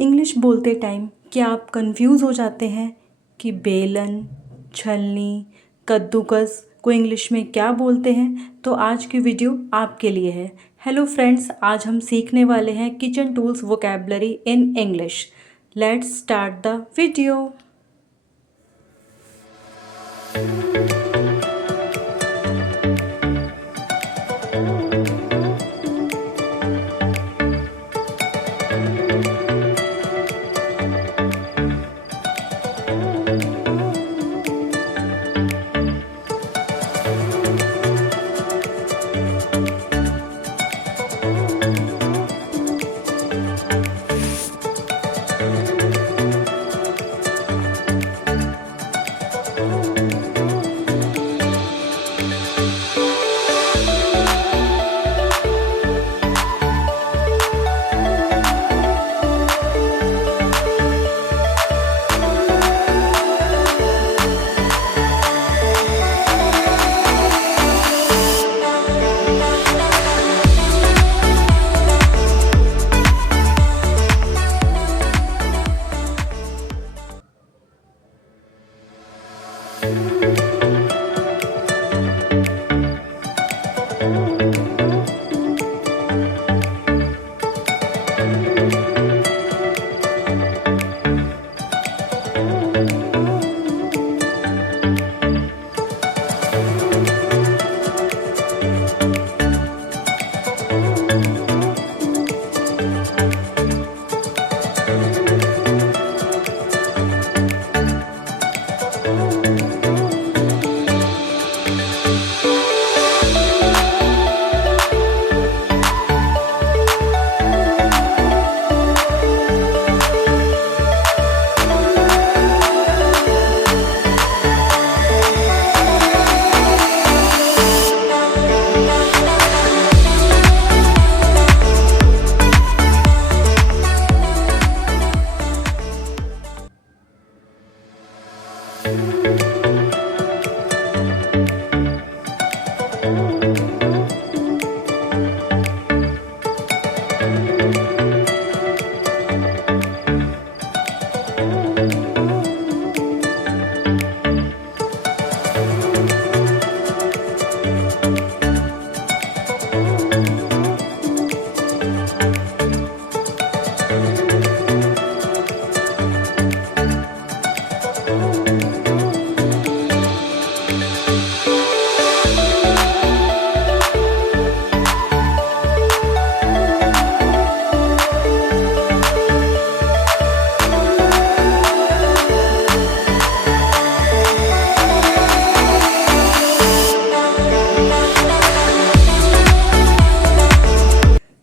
English बोलते time क्या आप कंफ्यूज हो जाते हैं कि बेलन, छलनी, कद्दूकस को इंग्लिश में क्या बोलते हैं? तो आज की वीडियो आपके लिए है। हेलो फ्रेंड्स, आज हम सीखने वाले हैं kitchen tools vocabulary in English. Let's start the video.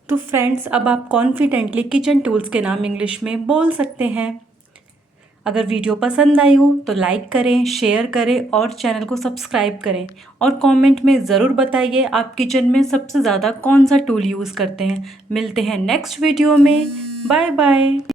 तो फ्रेंड्स, अब आप कॉन्फिडेंटली किचन टूल्स के नाम इंग्लिश में बोल सकते हैं। अगर वीडियो पसंद आई हो तो लाइक करें, शेयर करें और चैनल को सब्सक्राइब करें। और कमेंट में ज़रूर बताइए आप किचन में सबसे ज़्यादा कौन सा टूल यूज़ करते हैं। मिलते हैं नेक्स्ट वीडियो में। Bye bye.